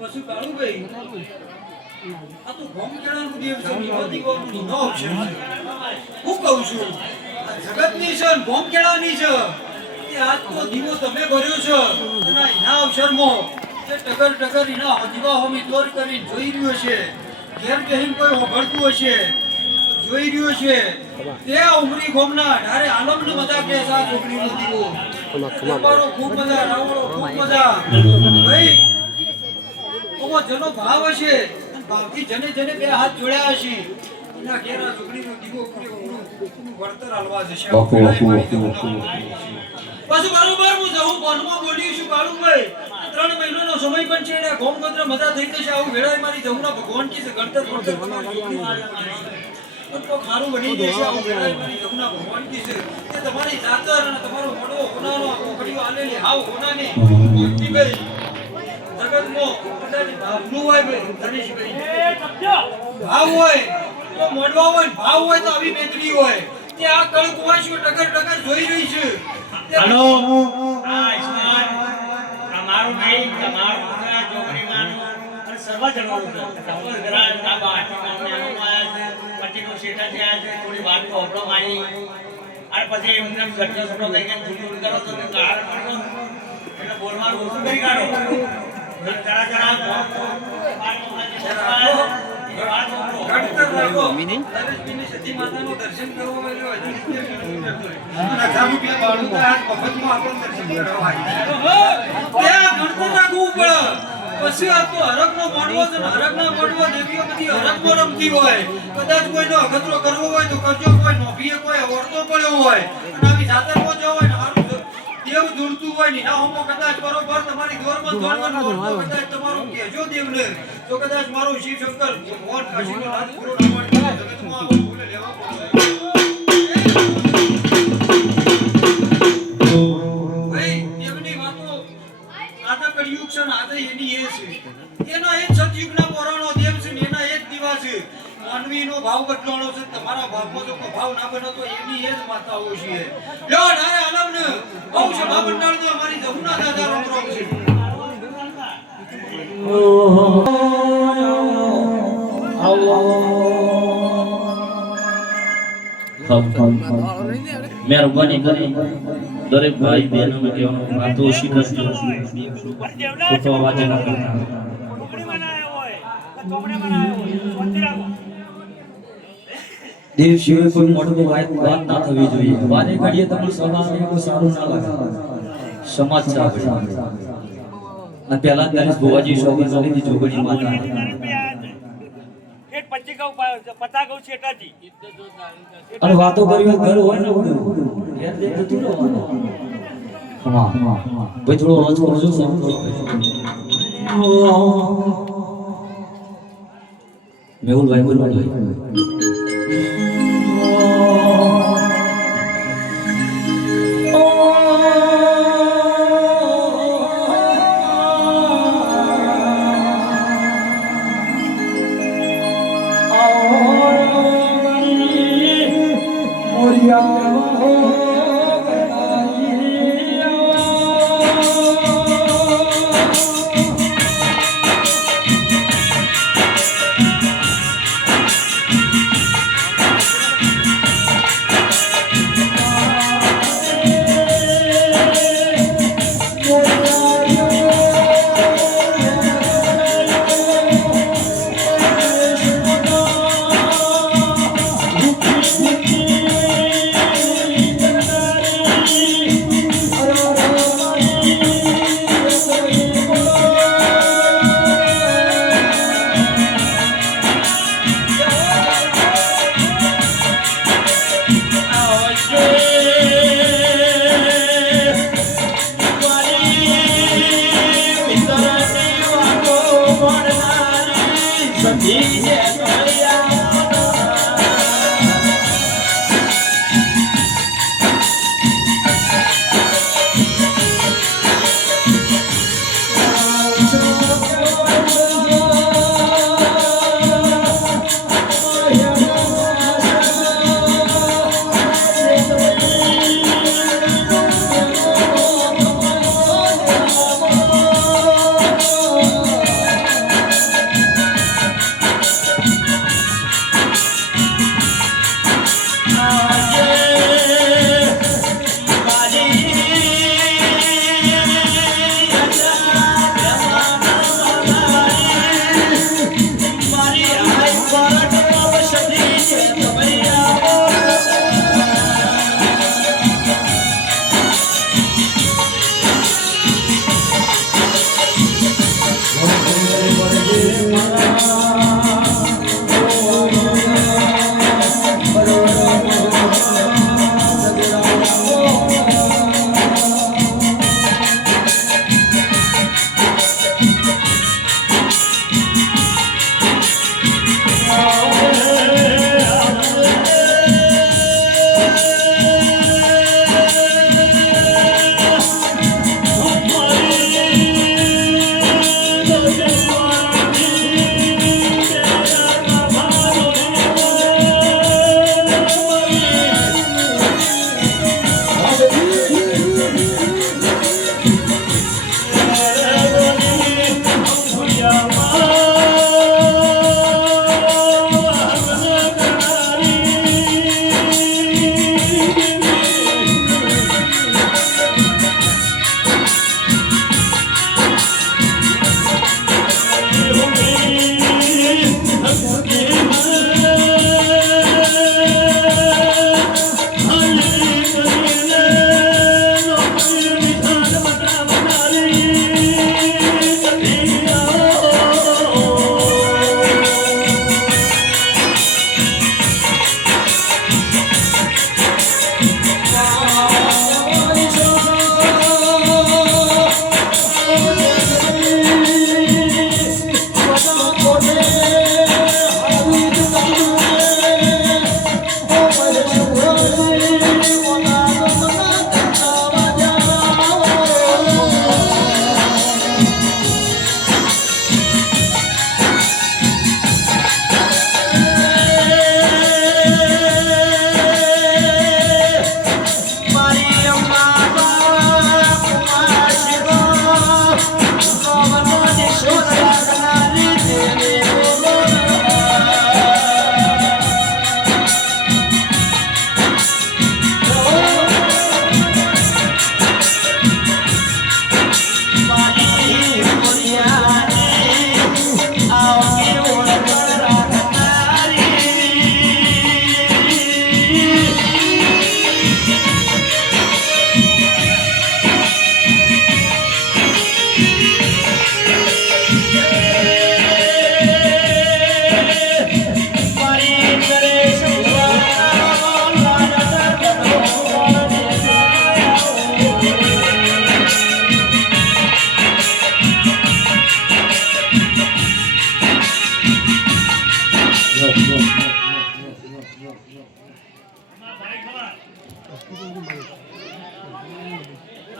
પછી કાળુભાઈ આ તો ગોમ કેળાનું દેવ છે દીવાદીવાનું નો ઓપ્શન છે હું કહું છું જગતની છે ગોમ કેળાની છે કે આજ તો દીવો તમે ભર્યો છો અને એના અવસરમાં જે ટગર ટગર એના દીવા હોમી દોર કરીને જોઈ રહ્યો છે ઘેર બેહીને કોઈ ઓગળતું હશે જોઈ રહ્યો છે તે ઉમરી ગોમના ધારે આલમને મજા કે આ છોકરીનો દીવો તમારો ખૂબ મજા રાવણો ખૂબ મજા ભાઈ ઓમો જનો ભાવ હશે ભાવથી જને જને બે હાથ જોડ્યા હશે એના ઘેરા છોકરીનો દીવો પૂરું વળતર હાલવા જશે પાછું બરોબર હું જઉં ફોનમાં બોલી છું કાળુભાઈ 3 મહિનાનો સમય પણ છે ને ગોમ ગોત્ર મજા થઈ જશે આવું વેળાએ મારી જમુના ભગવાન કી છે ગણતર તો ખારું બની જશે આવું વેળાએ મારી જમુના ભગવાન કી છે કે તમારી જાતર અને તમારો મોડો હોનાનો કોકડીઓ આલેલી હાવ હોનાને મોટી ભાઈ જગતમાં કદાચ ભાવનું હોય ભાઈ ધનેશભાઈ એ સમજો ભાવ હોય તો મોડવા હોય ભાવ હોય તો આવી મેકડી હોય કે આ કળ કુવાશીઓ ટગર ટગર જોઈ રહી છે હેલો આ ઈશ્વર અમારો ભાઈ તમારો પુત્ર છોકરી માનો અને સર્વ જણવાનું છે સફળ ઘરા તાબા આટીકાને આયા છે પછીનો શેઠા છે આ છે થોડી વાત તો આપણો માની અને પછી એમને સટ્ટો સટ્ટો કહીને છૂટું કરો તો કાર કરો એટલે બોલવાનું ઓછું કરી કાઢો જરા જરા સતી માતાનું દર્શન કરવા આવ્યો હજી 1000 રૂપિયા ભાડું તો આજ મફતમાં આપણને દર્શન કરવા આવ્યા ત્યાં ગણતર રાખવું પડે પછી આ તો હરકનો મોડવો છે ને હરકના મોડવો દેવીઓ બધી હરકમાં રમતી હોય કદાચ કોઈનો અખતરો કરવો હોય તો કરજો કોઈ નોભીએ કોઈ ઓળતો પડ્યો હોય અને આવી જાતરમાં જવો હોય ને હારું દેવ દુરતું હોય ને ના હોમો કદાચ બરોબર તમારી દોરમાં દોડવાનું હોય કદાચ તમારું કહેજો દેવને તો કદાચ મારો શિવ શંકર ભગવાન કાશીનો હાથ પૂરો ના મળે જગતમાં આવો ભૂલે લેવા પડે ભાઈ દેવની વાતો આદા કળિયુગ છે ને આદા એની એ છે એના એ સતયુગના પુરાણો દેવ છે ને એના એ જ દીવા છે માનવીનો ભાવ બદલાણો છે તમારા ભાવમાં જો ભાવ ના બનો તો એની એ જ માતાઓ છે લ્યો ડારે આલમને બહુ સભા મંડળ તો અમારી જમુના દાદા રોમ છે મહેરબાની કરી દરેક ભાઈ બહેનો કહેવાનો વાતો શીખજો ફોટો અવાજ ના કરતા દેવ શિવે કોઈ મોટું વાત ના થવી જોઈએ વારે ઘડીએ તમારું સ્વભાવ એવું સારું ના લાગે સમાજ ચાલે અને પહેલા ત્યારે ભુવાજી શોભા ચાલીથી જોગણી માતા એક 50 ગૌ છેટાજી અને વાતો કરી ઘર હોય ને બધું યાદ દે જતું રહેવાનું હા ભાઈ થોડો અવાજ કરજો સમજો મેહુલભાઈ બોલવાનું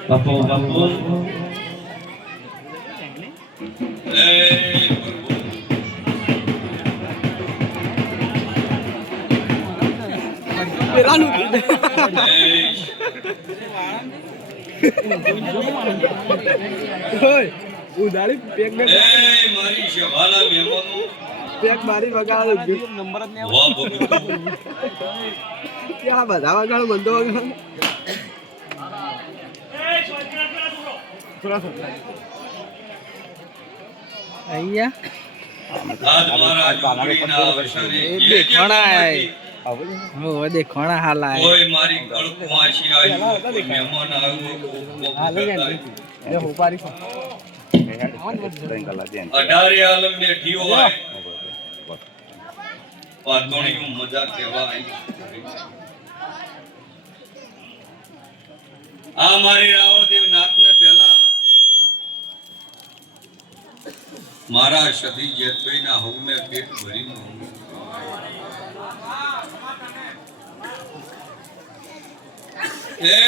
બાપુ બાપુ ઉધારી પેક મારી શવાલા મહેમાનો પેક મારી વગાડો નંબર જ નહીં વાહ ભગત ત્યાં બધા વગાડો બંધો વગાડો અહીંયા આજ મારા જોગણીના અવસરે જે દેખોણા હાલા કોઈ મારી ગળકવાસી આવ્યું કોઈ મહેમાન આવ્યું અઢારે આલમ બેઠી હોય પાતોણીયું મજા કહેવાય આ મારી રાવણદેવ નાથને પહેલા મારા સતી જેતભાઈના હવને પેટ ભરીને એ